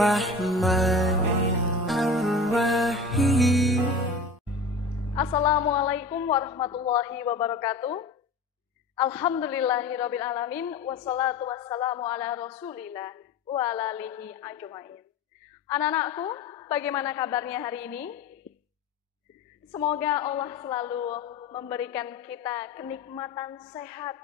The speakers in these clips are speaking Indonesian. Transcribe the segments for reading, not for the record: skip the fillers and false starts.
Ar-Rahman Ar-Rahim. Assalamualaikum warahmatullahi wabarakatuh. Alhamdulillahirabbil alamin wassalatu wassalamu ala Rasulillah wa ala alihi ajmain. Anak-anakku, bagaimana kabarnya hari ini? Semoga Allah selalu memberikan kita kenikmatan sehat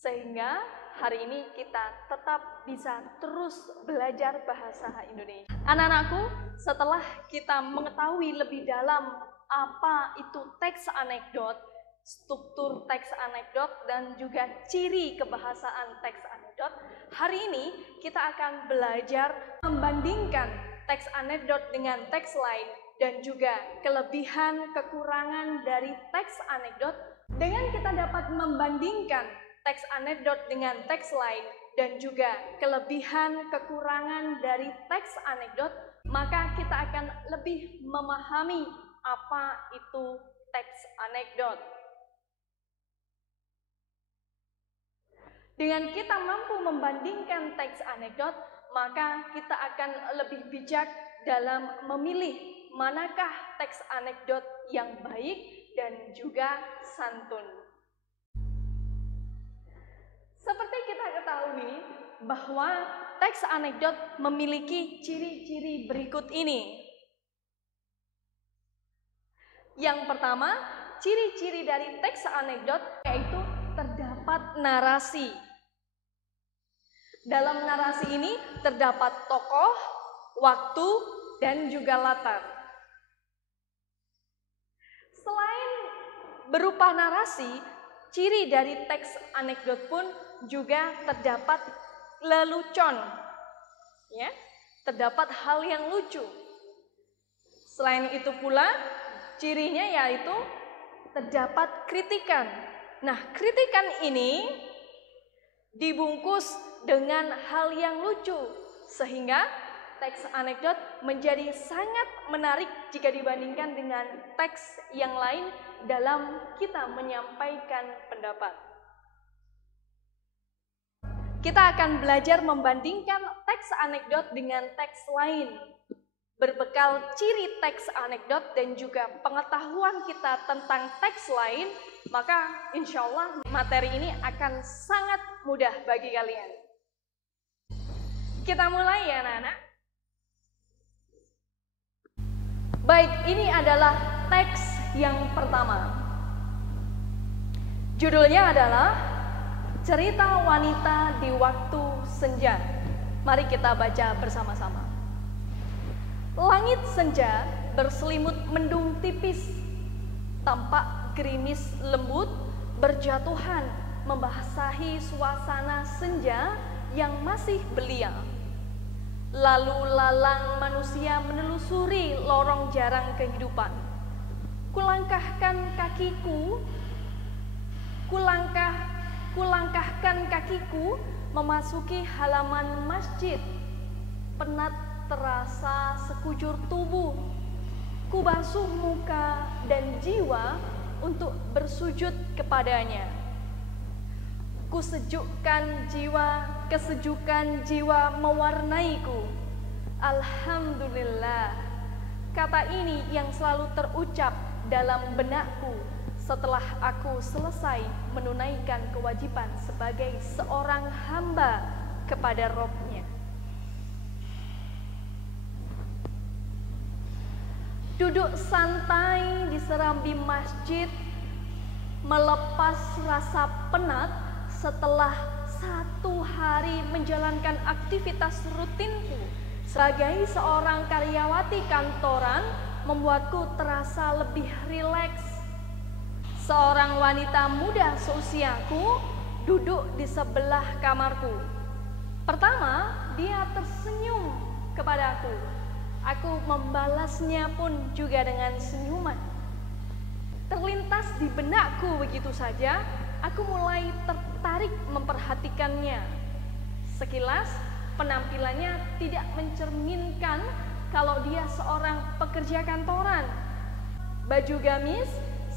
sehingga hari ini kita tetap bisa terus belajar bahasa Indonesia. Anak-anakku, setelah kita mengetahui lebih dalam apa itu teks anekdot, struktur teks anekdot, dan juga ciri kebahasaan teks anekdot, hari ini kita akan belajar membandingkan teks anekdot dengan teks lain dan juga kelebihan kekurangan dari teks anekdot. Dengan kita dapat membandingkan teks anekdot dengan teks lain dan juga kelebihan kekurangan dari teks anekdot, maka kita akan lebih memahami apa itu teks anekdot. Dengan kita mampu membandingkan teks anekdot, maka kita akan lebih bijak dalam memilih manakah teks anekdot yang baik dan juga santun. Seperti kita ketahui bahwa teks anekdot memiliki ciri-ciri berikut ini. Yang pertama, ciri-ciri dari teks anekdot yaitu terdapat narasi. Dalam narasi ini terdapat tokoh, waktu, dan juga latar. Selain berupa narasi, ciri dari teks anekdot pun juga terdapat lelucon. Ya, terdapat hal yang lucu. Selain itu pula, cirinya yaitu terdapat kritikan. Nah, kritikan ini dibungkus dengan hal yang lucu, sehingga teks anekdot menjadi sangat menarik jika dibandingkan dengan teks yang lain dalam kita menyampaikan pendapat. Kita akan belajar membandingkan teks anekdot dengan teks lain. Berbekal ciri teks anekdot dan juga pengetahuan kita tentang teks lain, maka insya Allah materi ini akan sangat mudah bagi kalian. Kita mulai ya anak-anak. Baik, ini adalah teks yang pertama. Judulnya adalah Cerita Wanita di Waktu Senja. Mari kita baca bersama-sama. Langit senja berselimut mendung tipis, tampak gerimis lembut berjatuhan membasahi suasana senja yang masih belia. Lalu lalang manusia menelusuri lorong jarang kehidupan. Kulangkahkan kakiku memasuki halaman masjid. Penat terasa sekujur tubuh. Kubasuh muka dan jiwa untuk bersujud kepadanya. Kesejukan jiwa mewarnaiku. Alhamdulillah. Kata ini yang selalu terucap dalam benakku setelah aku selesai menunaikan kewajiban sebagai seorang hamba kepada Robnya. Duduk santai di serambi masjid, melepas rasa penat setelah satu hari menjalankan aktivitas rutinku sebagai seorang karyawati kantoran membuatku terasa lebih rileks. Seorang wanita muda seusiaku duduk di sebelah kamarku. Pertama, dia tersenyum kepadaku. Aku membalasnya pun juga dengan senyuman. Terlintas di benakku begitu saja, aku mulai tertarik memperhatikannya. Sekilas, penampilannya tidak mencerminkan kalau dia seorang pekerja kantoran. Baju gamis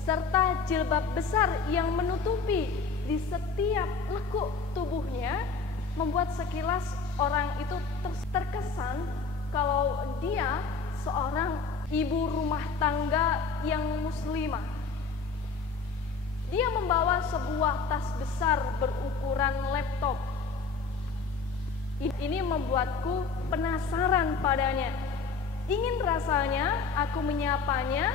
serta jilbab besar yang menutupi di setiap lekuk tubuhnya membuat sekilas orang itu terkesan kalau dia seorang ibu rumah tangga yang muslimah. Dia membawa sebuah tas besar berukuran laptop. Ini membuatku penasaran padanya. Ingin rasanya aku menyapanya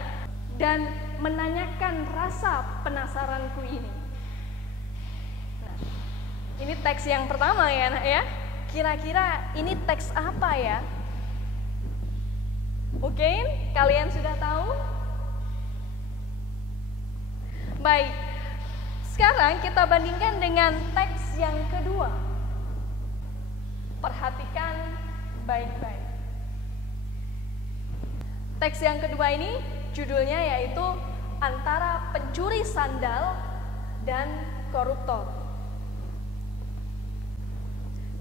dan menanyakan rasa penasaranku ini. Nah, ini teks yang pertama ya, Nak ya. Kira-kira ini teks apa ya? Mungkin kalian sudah tahu? Baik, sekarang kita bandingkan dengan teks yang kedua. Perhatikan baik-baik. Teks yang kedua ini judulnya yaitu Antara Pencuri Sandal dan Koruptor.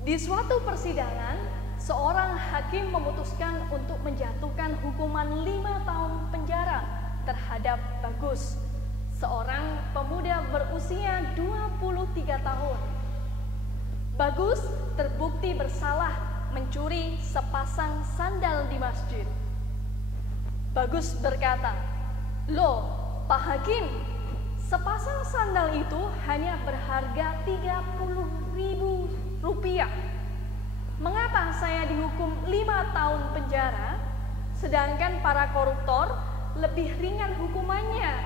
Di suatu persidangan, seorang hakim memutuskan untuk menjatuhkan hukuman 5 tahun penjara terhadap Bagus, seorang pemuda berusia 23 tahun. Bagus terbukti bersalah mencuri sepasang sandal di masjid. Bagus berkata, "Loh, Pak Hakim, sepasang sandal itu hanya berharga 30.000 rupiah. Mengapa saya dihukum 5 tahun penjara, sedangkan para koruptor lebih ringan hukumannya?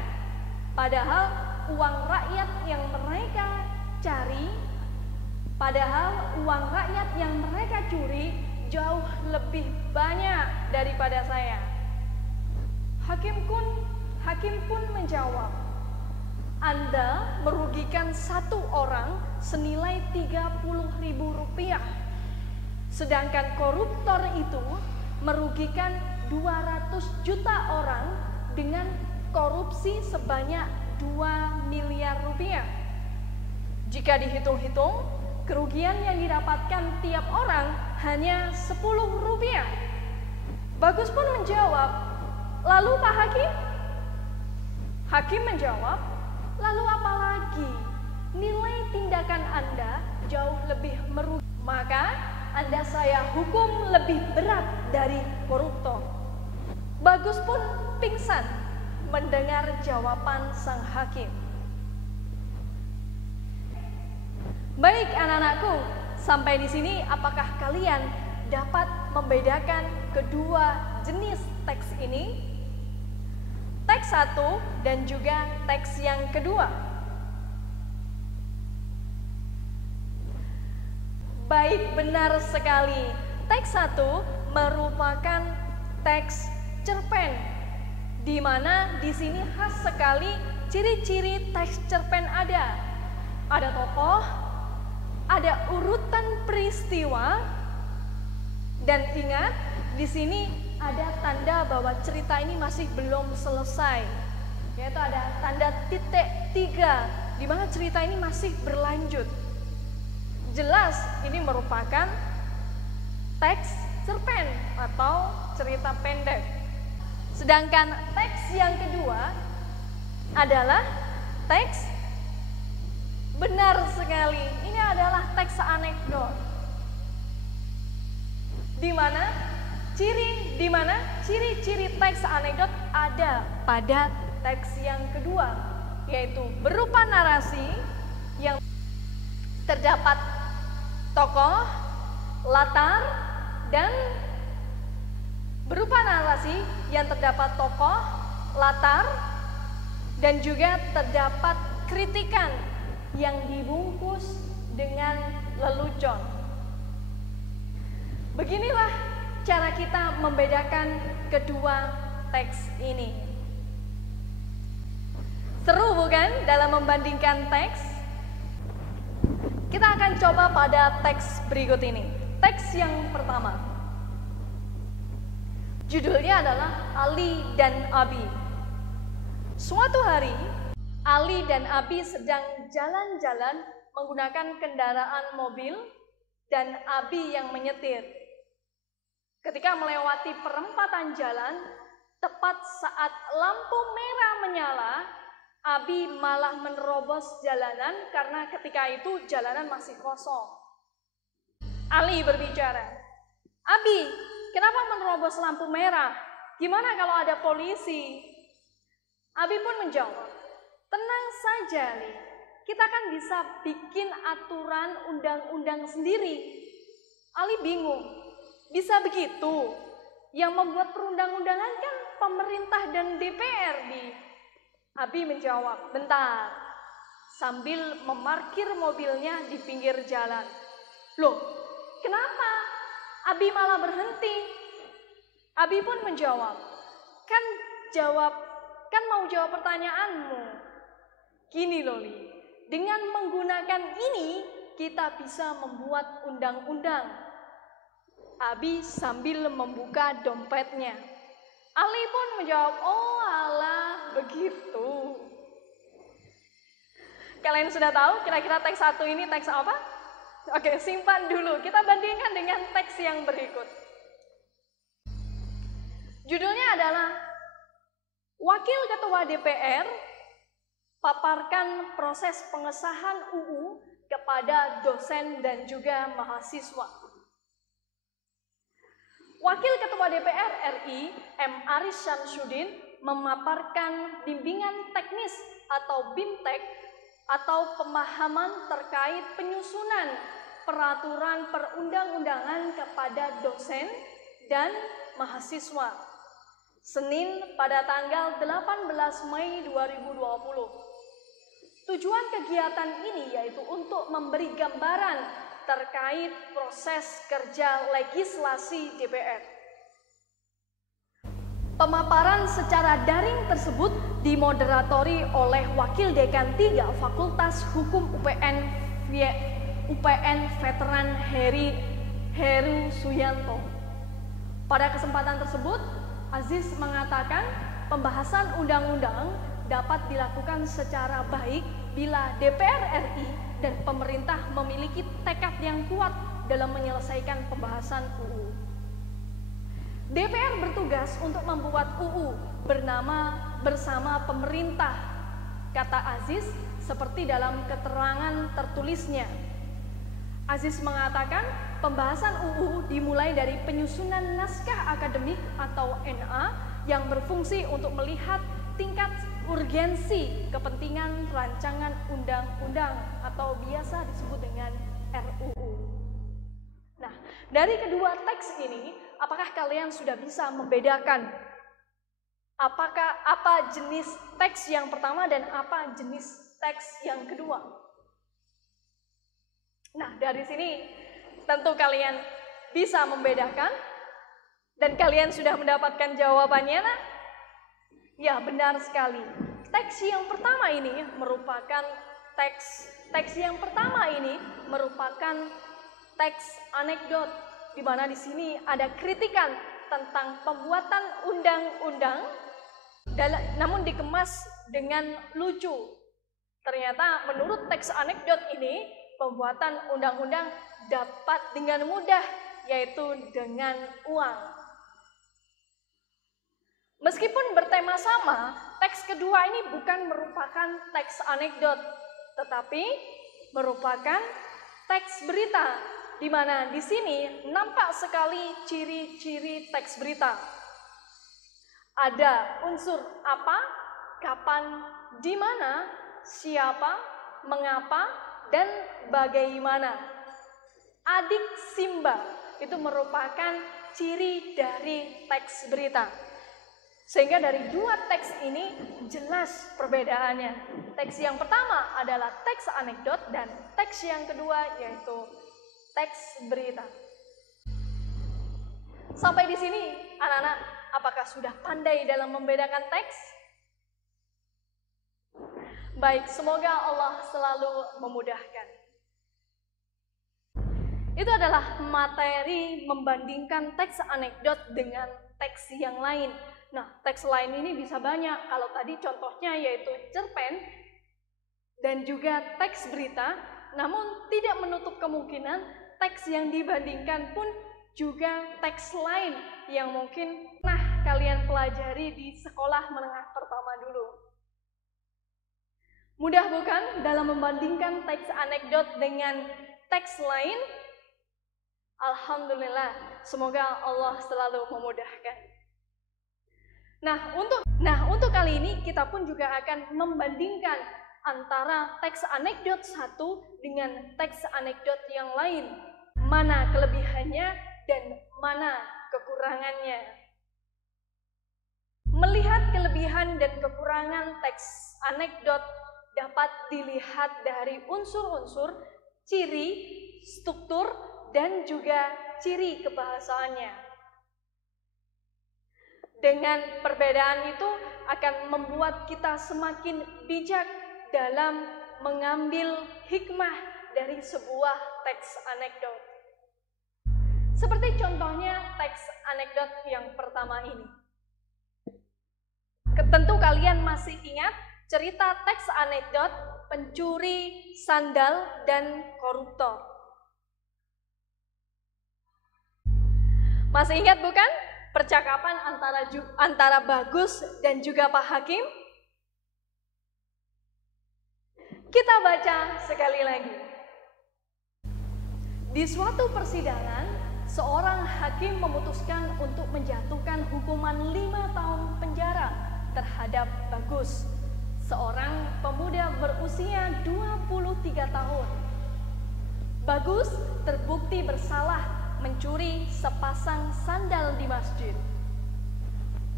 Padahal uang rakyat yang mereka curi jauh lebih banyak daripada saya." Hakim pun menjawab, "Anda merugikan satu orang senilai 30.000 rupiah, sedangkan koruptor itu merugikan 200 juta orang dengan korupsi sebanyak 2 miliar rupiah. Jika dihitung-hitung, kerugian yang didapatkan tiap orang hanya 10 rupiah. Bagus pun menjawab, "Lalu Pak Hakim?" Hakim menjawab, "Lalu apa lagi? Nilai tindakan Anda jauh lebih merugi. Maka Anda saya hukum lebih berat dari koruptor." Bagus pun pingsan mendengar jawaban sang hakim. Baik anak-anakku, sampai di sini apakah kalian dapat membedakan kedua jenis teks ini? Teks satu dan juga teks yang kedua. Baik, benar sekali. Teks satu merupakan teks cerpen, di mana di sini khas sekali ciri-ciri teks cerpen ada. Ada tokoh, ada urutan peristiwa, dan ingat di sini ada tanda bahwa cerita ini masih belum selesai, yaitu ada tanda titik 3, di mana cerita ini masih berlanjut. Jelas ini merupakan teks cerpen atau cerita pendek. Sedangkan teks yang kedua adalah teks, benar sekali, ini adalah teks anekdot. Di mana ciri-ciri teks anekdot ada pada teks yang kedua, yaitu berupa narasi yang terdapat tokoh, latar, dan berupa narasi yang terdapat tokoh, latar, dan juga terdapat kritikan yang dibungkus dengan lelucon. Beginilah cara kita membedakan kedua teks ini. Seru bukan dalam membandingkan teks? Kita akan coba pada teks berikut ini. Teks yang pertama. Judulnya adalah Ali dan Abi. Suatu hari, Ali dan Abi sedang jalan-jalan menggunakan kendaraan mobil dan Abi yang menyetir. Ketika melewati perempatan jalan, tepat saat lampu merah menyala, Abi malah menerobos jalanan karena ketika itu jalanan masih kosong. Ali berbicara, "Abi, kenapa menerobos lampu merah? Gimana kalau ada polisi?" Abi pun menjawab, "Tenang saja, Ali. Kita kan bisa bikin aturan undang-undang sendiri." Ali bingung, bisa begitu? Yang membuat perundang-undangan kan pemerintah dan DPRD. Abi menjawab, "Bentar," sambil memarkir mobilnya di pinggir jalan. "Loh, kenapa? Abi malah berhenti?" Abi pun menjawab, kan mau jawab pertanyaanmu. Gini loh, Li, dengan menggunakan ini kita bisa membuat undang-undang. Abi sambil membuka dompetnya. Ali pun menjawab, "Oh alah, begitu." Kalian sudah tahu kira-kira teks 1 ini teks apa? Oke, simpan dulu. Kita bandingkan dengan teks yang berikut. Judulnya adalah Wakil Ketua DPR paparkan proses pengesahan UU kepada dosen dan juga mahasiswa. Wakil Ketua DPR RI M. Aris Syamsuddin memaparkan bimbingan teknis atau BIMTEK atau pemahaman terkait penyusunan peraturan perundang-undangan kepada dosen dan mahasiswa. Senin pada tanggal 18 Mei 2020. Tujuan kegiatan ini yaitu untuk memberi gambaran terkait proses kerja legislasi DPR. Pemaparan secara daring tersebut dimoderatori oleh Wakil Dekan 3 Fakultas Hukum UPN Veteran Heru Suyanto. Pada kesempatan tersebut, Aziz mengatakan pembahasan undang-undang dapat dilakukan secara baik bila DPR RI dan pemerintah memiliki tekad yang kuat dalam menyelesaikan pembahasan UU. DPR bertugas untuk membuat UU bersama pemerintah, kata Aziz seperti dalam keterangan tertulisnya. Aziz mengatakan pembahasan UU dimulai dari penyusunan naskah akademik atau NA yang berfungsi untuk melihat tingkat urgensi kepentingan rancangan undang-undang atau biasa disebut dengan RUU. Nah, dari kedua teks ini, apakah kalian sudah bisa membedakan apa jenis teks yang pertama dan apa jenis teks yang kedua? Nah, dari sini tentu kalian bisa membedakan dan kalian sudah mendapatkan jawabannya. Nah, ya benar sekali. Teks yang pertama ini merupakan teks anekdot, di mana di sini ada kritikan tentang pembuatan undang-undang, namun dikemas dengan lucu. Ternyata menurut teks anekdot ini, pembuatan undang-undang dapat dengan mudah, yaitu dengan uang. Meskipun bertema sama, teks kedua ini bukan merupakan teks anekdot, tetapi merupakan teks berita, di mana di sini nampak sekali ciri-ciri teks berita. Ada unsur apa, kapan, di mana, siapa, mengapa, dan bagaimana. Adik Simba itu merupakan ciri dari teks berita. Sehingga dari dua teks ini jelas perbedaannya. Teks yang pertama adalah teks anekdot dan teks yang kedua yaitu teks berita. Sampai di sini, anak-anak, apakah sudah pandai dalam membedakan teks? Baik, semoga Allah selalu memudahkan. Itu adalah materi membandingkan teks anekdot dengan teks yang lain. Nah, teks lain ini bisa banyak. Kalau tadi contohnya yaitu cerpen dan juga teks berita, namun tidak menutup kemungkinan teks yang dibandingkan pun juga teks lain yang mungkin kalian pelajari di sekolah menengah pertama dulu. Mudah bukan dalam membandingkan teks anekdot dengan teks lain? Alhamdulillah, semoga Allah selalu memudahkan. Nah, untuk kali ini kita pun juga akan membandingkan antara teks anekdot satu dengan teks anekdot yang lain. Mana kelebihannya dan mana kekurangannya. Melihat kelebihan dan kekurangan teks anekdot dapat dilihat dari unsur-unsur, ciri, struktur, dan juga ciri kebahasaannya. Dengan perbedaan itu akan membuat kita semakin bijak dalam mengambil hikmah dari sebuah teks anekdot. Seperti contohnya teks anekdot yang pertama ini. Tentu kalian masih ingat cerita teks anekdot pencuri sandal dan koruptor. Masih ingat bukan percakapan antara Bagus dan juga Pak Hakim? Kita baca sekali lagi. Di suatu persidangan, seorang hakim memutuskan untuk menjatuhkan hukuman 5 tahun penjara terhadap Bagus, seorang pemuda berusia 23 tahun. Bagus terbukti bersalah mencuri sepasang sandal di masjid.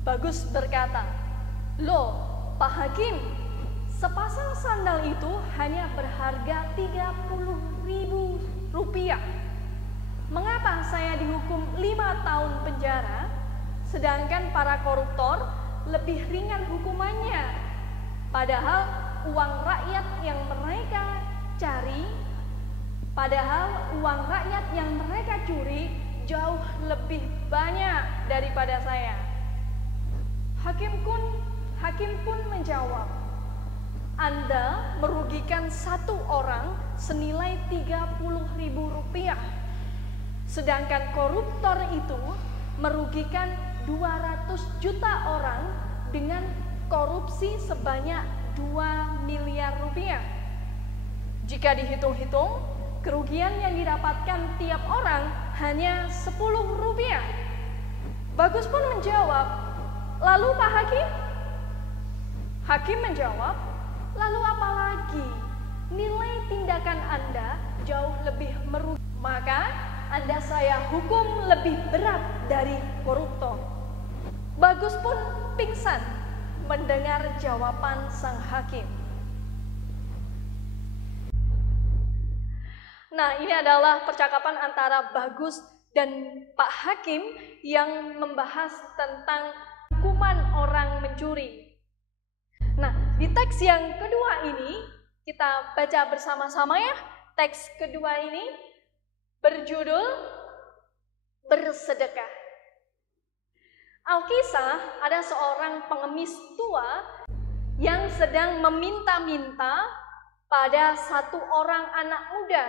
Bagus berkata, "Loh, Pak Hakim, sepasang sandal itu hanya berharga 30.000 rupiah. Mengapa saya dihukum 5 tahun penjara, sedangkan para koruptor lebih ringan hukumannya? Padahal uang rakyat yang mereka curi jauh lebih banyak daripada saya." Hakim pun menjawab, "Anda merugikan satu orang senilai 30.000 rupiah, sedangkan koruptor itu merugikan 200 juta orang dengan korupsi sebanyak 2 miliar rupiah. Jika dihitung-hitung, kerugian yang didapatkan tiap orang hanya 10 rupiah. Bagus pun menjawab, "Lalu Pak Hakim?" Hakim menjawab, "Lalu apa lagi? Nilai tindakan Anda jauh lebih merugikan. Maka Anda saya hukum lebih berat dari koruptor." Bagus pun pingsan mendengar jawaban sang hakim. Nah, ini adalah percakapan antara Bagus dan Pak Hakim yang membahas tentang hukuman orang mencuri. Nah, di teks yang kedua ini kita baca bersama-sama ya. Teks kedua ini berjudul Bersedekah. Alkisah, ada seorang pengemis tua yang sedang meminta-minta pada satu orang anak muda.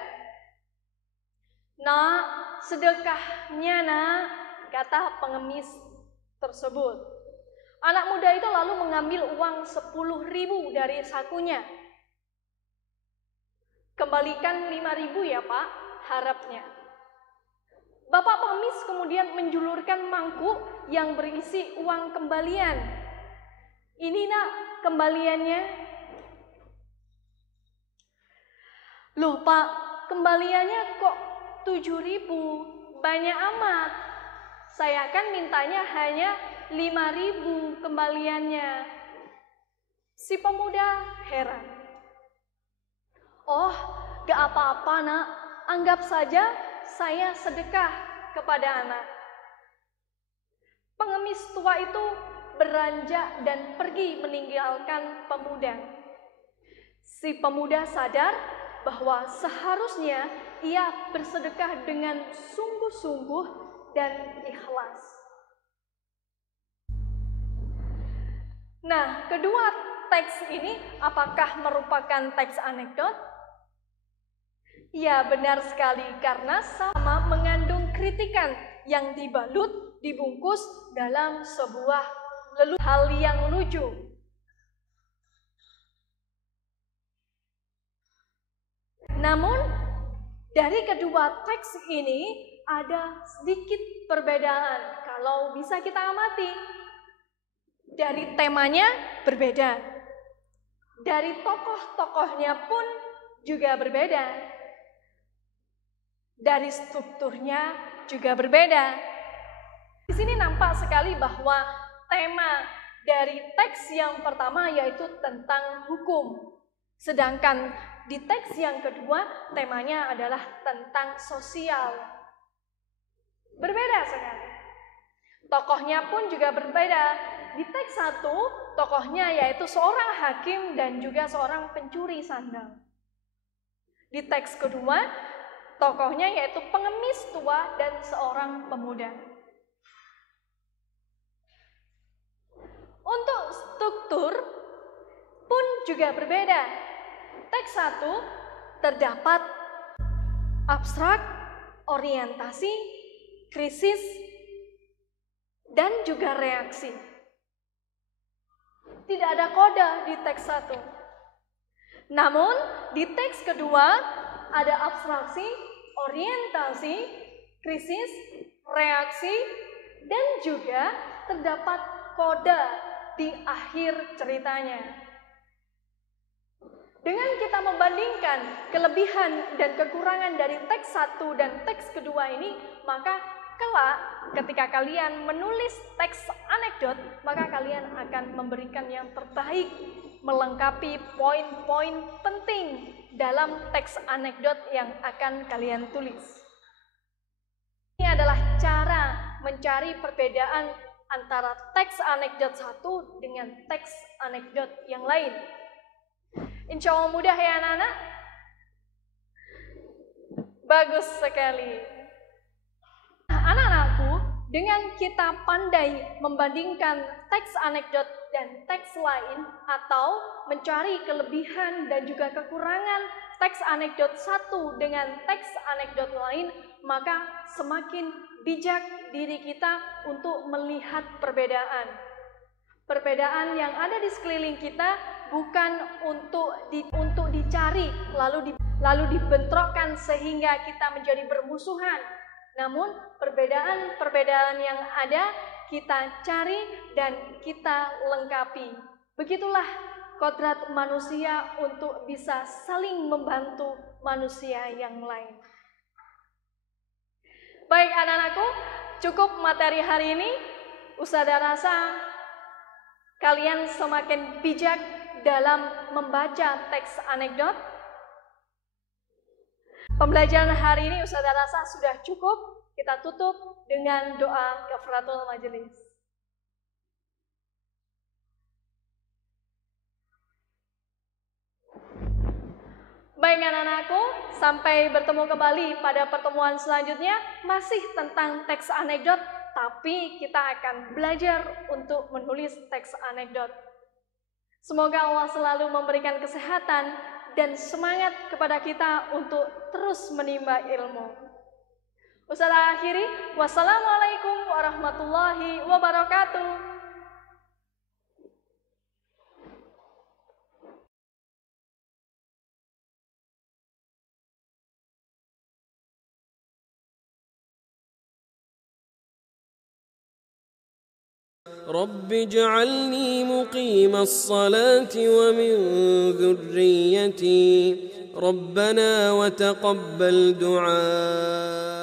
"Nak, sedekahnya nak," kata pengemis tersebut. Anak muda itu lalu mengambil uang 10.000 dari sakunya. "Kembalikan 5.000 ya Pak," harapnya. Bapak pengemis kemudian menjulurkan mangkuk yang berisi uang kembalian. "Ini nak kembaliannya." "Loh Pak, kembaliannya kok 7.000, banyak amat. Saya kan mintanya hanya 5.000 kembaliannya." Si pemuda heran. "Oh, gak apa-apa nak, anggap saja saya sedekah kepada anak." Pengemis tua itu beranjak dan pergi meninggalkan pemuda. Si pemuda sadar bahwa seharusnya ia bersedekah dengan sungguh-sungguh dan ikhlas. Nah, kedua teks ini apakah merupakan teks anekdot? Ya, benar sekali, karena sama mengandung kritikan yang dibungkus dalam sebuah hal yang lucu. Namun, dari kedua teks ini ada sedikit perbedaan kalau bisa kita amati. Dari temanya berbeda, dari tokoh-tokohnya pun juga berbeda, dari strukturnya juga berbeda. Di sini nampak sekali bahwa tema dari teks yang pertama yaitu tentang hukum, sedangkan di teks yang kedua temanya adalah tentang sosial. Berbeda sekali. Tokohnya pun juga berbeda. Di teks 1, tokohnya yaitu seorang hakim dan juga seorang pencuri sandal. Di teks kedua, tokohnya yaitu pengemis tua dan seorang pemuda. Untuk struktur pun juga berbeda. Teks 1 terdapat abstrak, orientasi, krisis, dan juga reaksi. Tidak ada kode di teks 1. Namun di teks kedua ada abstraksi, orientasi, krisis, reaksi, dan juga terdapat kode di akhir ceritanya. Dengan kita membandingkan kelebihan dan kekurangan dari teks 1 dan teks kedua ini, maka kelak ketika kalian menulis teks anekdot, maka kalian akan memberikan yang terbaik, melengkapi poin-poin penting dalam teks anekdot yang akan kalian tulis. Ini adalah cara mencari perbedaan antara teks anekdot 1 dengan teks anekdot yang lain. Insya Allah mudah ya anak-anak? Bagus sekali. Anak-anakku, dengan kita pandai membandingkan teks anekdot dan teks lain atau mencari kelebihan dan juga kekurangan teks anekdot 1 dengan teks anekdot lain, maka semakin bijak diri kita untuk melihat perbedaan. Perbedaan yang ada di sekeliling kita bukan untuk dicari lalu dibentrokkan sehingga kita menjadi bermusuhan. Namun perbedaan yang ada kita cari dan kita lengkapi. Begitulah kodrat manusia untuk bisa saling membantu manusia yang lain. Baik anak-anakku, cukup materi hari ini. Ustazah rasa kalian semakin bijak dalam membaca teks anekdot. Pembelajaran hari ini Ustazah rasa sudah cukup. Kita tutup dengan doa kafaratul majelis. Baik anak-anakku, sampai bertemu kembali pada pertemuan selanjutnya, masih tentang teks anekdot, tapi kita akan belajar untuk menulis teks anekdot. Semoga Allah selalu memberikan kesehatan dan semangat kepada kita untuk terus menimba ilmu. Ustazah akhiri, wassalamualaikum warahmatullahi wabarakatuh. رب اجعلني مقيم الصلاة ومن ذريتي ربنا وتقبل دعاء